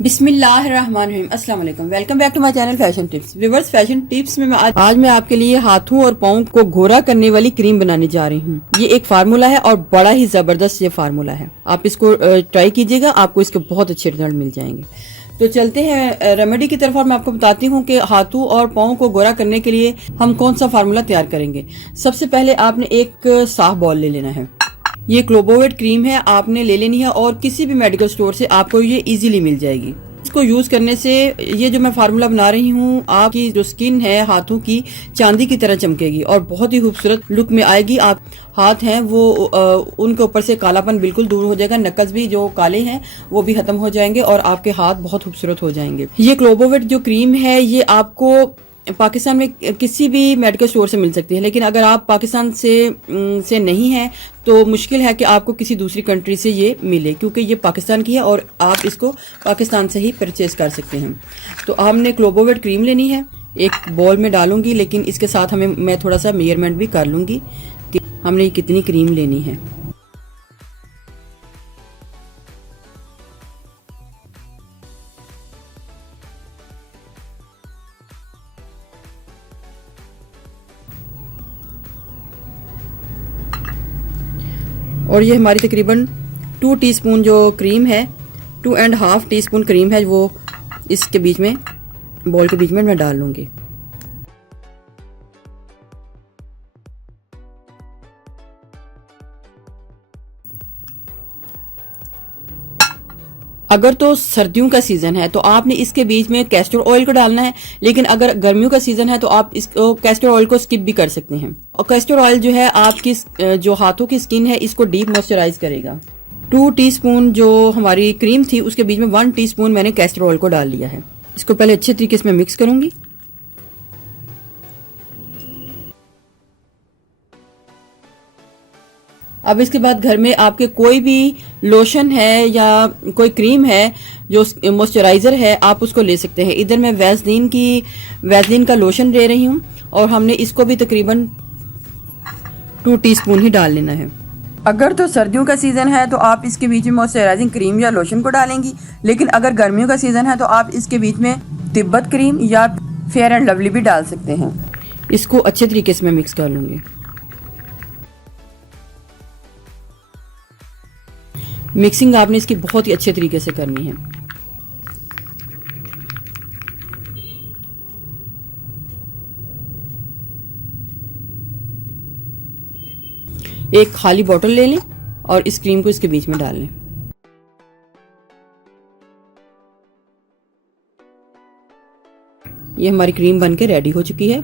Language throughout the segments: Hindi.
बिस्मिल्लाहिर्रहमानिर्रहीम, अस्सलाम वालेकुम। Welcome back to my channel fashion tips. Viewers, fashion tips में आज मैं आपके लिए हाथों और पाँव को गोरा करने वाली क्रीम बनाने जा रही हूँ। ये एक फार्मूला है और बड़ा ही जबरदस्त ये फार्मूला है। आप इसको ट्राई कीजिएगा, आपको इसके बहुत अच्छे रिजल्ट मिल जाएंगे। तो चलते हैं रेमेडी की तरफ और मैं आपको बताती हूँ कि हाथों और पाँव को गोरा करने के लिए हम कौन सा फार्मूला तैयार करेंगे। सबसे पहले आपने एक साफ बॉल ले लेना है। ये क्लोबोवेट क्रीम है, आपने ले लेनी है और किसी भी मेडिकल स्टोर से आपको ये इजीली मिल जाएगी। इसको यूज करने से ये जो मैं फार्मूला बना रही हूँ, आपकी जो स्किन है हाथों की चांदी की तरह चमकेगी और बहुत ही खूबसूरत लुक में आएगी। आप हाथ हैं वो उनके ऊपर से कालापन बिल्कुल दूर हो जाएगा, नक्स भी जो काले हैं वो भी खत्म हो जाएंगे और आपके हाथ बहुत खूबसूरत हो जाएंगे। ये क्लोबोवेट जो क्रीम है ये आपको पाकिस्तान में किसी भी मेडिकल स्टोर से मिल सकती है, लेकिन अगर आप पाकिस्तान से नहीं है तो मुश्किल है कि आपको किसी दूसरी कंट्री से ये मिले, क्योंकि ये पाकिस्तान की है और आप इसको पाकिस्तान से ही परचेज कर सकते हैं। तो हमने क्लोबोवेट क्रीम लेनी है, एक बॉल में डालूंगी, लेकिन इसके साथ मैं थोड़ा सा मेजरमेंट भी कर लूँगी कि हमने कितनी क्रीम लेनी है। और ये हमारी तकरीबन 2 टीस्पून जो क्रीम है, 2.5 टीस्पून क्रीम है, वो इसके बीच में बॉल के बीच में मैं डाल लूँगी। अगर तो सर्दियों का सीजन है तो आपने इसके बीच में कैस्टर ऑयल को डालना है, लेकिन अगर गर्मियों का सीजन है तो आप इसको कैस्टर ऑयल को स्किप भी कर सकते हैं। और कैस्टर ऑयल जो है आपकी जो हाथों की स्किन है इसको डीप मॉइस्चराइज करेगा। 2 टीस्पून जो हमारी क्रीम थी उसके बीच में 1 टीस्पून मैंने कैस्टर ऑयल को डाल लिया है। इसको पहले अच्छे तरीके से मैं मिक्स करूंगी। अब इसके बाद घर में आपके कोई भी लोशन है या कोई क्रीम है जो मॉइस्चराइजर है, आप उसको ले सकते हैं। इधर मैं वैसलीन का लोशन ले रही हूँ और हमने इसको भी तकरीबन 2 टीस्पून ही डाल लेना है। अगर तो सर्दियों का सीजन है तो आप इसके बीच में मॉइस्चराइजिंग क्रीम या लोशन को डालेंगी, लेकिन अगर गर्मियों का सीजन है तो आप इसके बीच में तिब्बत क्रीम या फेयर एंड लवली भी डाल सकते हैं। इसको अच्छे तरीके से मैं मिक्स कर लूंगी। मिक्सिंग आपने इसकी बहुत ही अच्छे तरीके से करनी है। एक खाली बोतल ले लें और इस क्रीम को इसके बीच में डाल लें। ये हमारी क्रीम बनके रेडी हो चुकी है।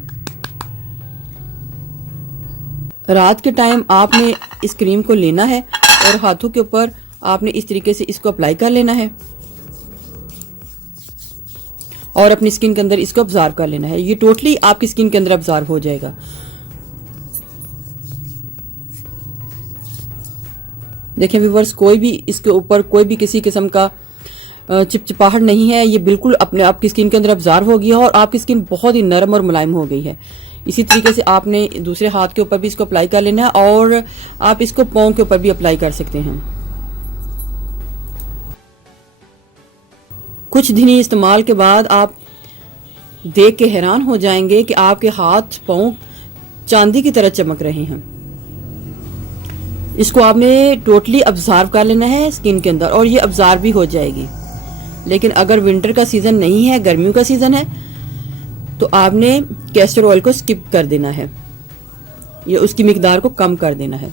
रात के टाइम आपने इस क्रीम को लेना है और हाथों के ऊपर आपने इस तरीके से इसको अप्लाई कर लेना है और अपनी स्किन के अंदर इसको अब्जॉर्ब कर लेना है। ये टोटली आपकी स्किन के अंदर अब्जॉर्ब हो जाएगा। देखें व्यूअर्स, कोई भी इसके ऊपर कोई भी किसी किस्म का चिपचिपाहट नहीं है। ये बिल्कुल अपने आपकी स्किन के अंदर अब्जॉर्ब हो गया और आपकी स्किन बहुत ही नरम और मुलायम हो गई है। इसी तरीके से आपने दूसरे हाथ के ऊपर भी इसको अप्लाई कर लेना है और आप इसको पाँव के ऊपर भी अप्लाई कर सकते हैं। कुछ दिन इस्तेमाल के बाद आप देख के हैरान हो जाएंगे कि आपके हाथ पाँव चांदी की तरह चमक रहे हैं। इसको आपने टोटली अब्जॉर्ब कर लेना है स्किन के अंदर और ये अब्जॉर्ब भी हो जाएगी। लेकिन अगर विंटर का सीजन नहीं है, गर्मियों का सीजन है, तो आपने कैस्टर ऑयल को स्किप कर देना है या उसकी मिकदार को कम कर देना है।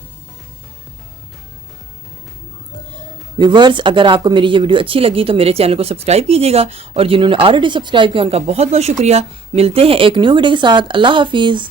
व्यूअर्स, अगर आपको मेरी ये वीडियो अच्छी लगी तो मेरे चैनल को सब्सक्राइब कीजिएगा और जिन्होंने ऑलरेडी सब्सक्राइब किया उनका बहुत बहुत शुक्रिया। मिलते हैं एक न्यू वीडियो के साथ। अल्लाह हाफिज।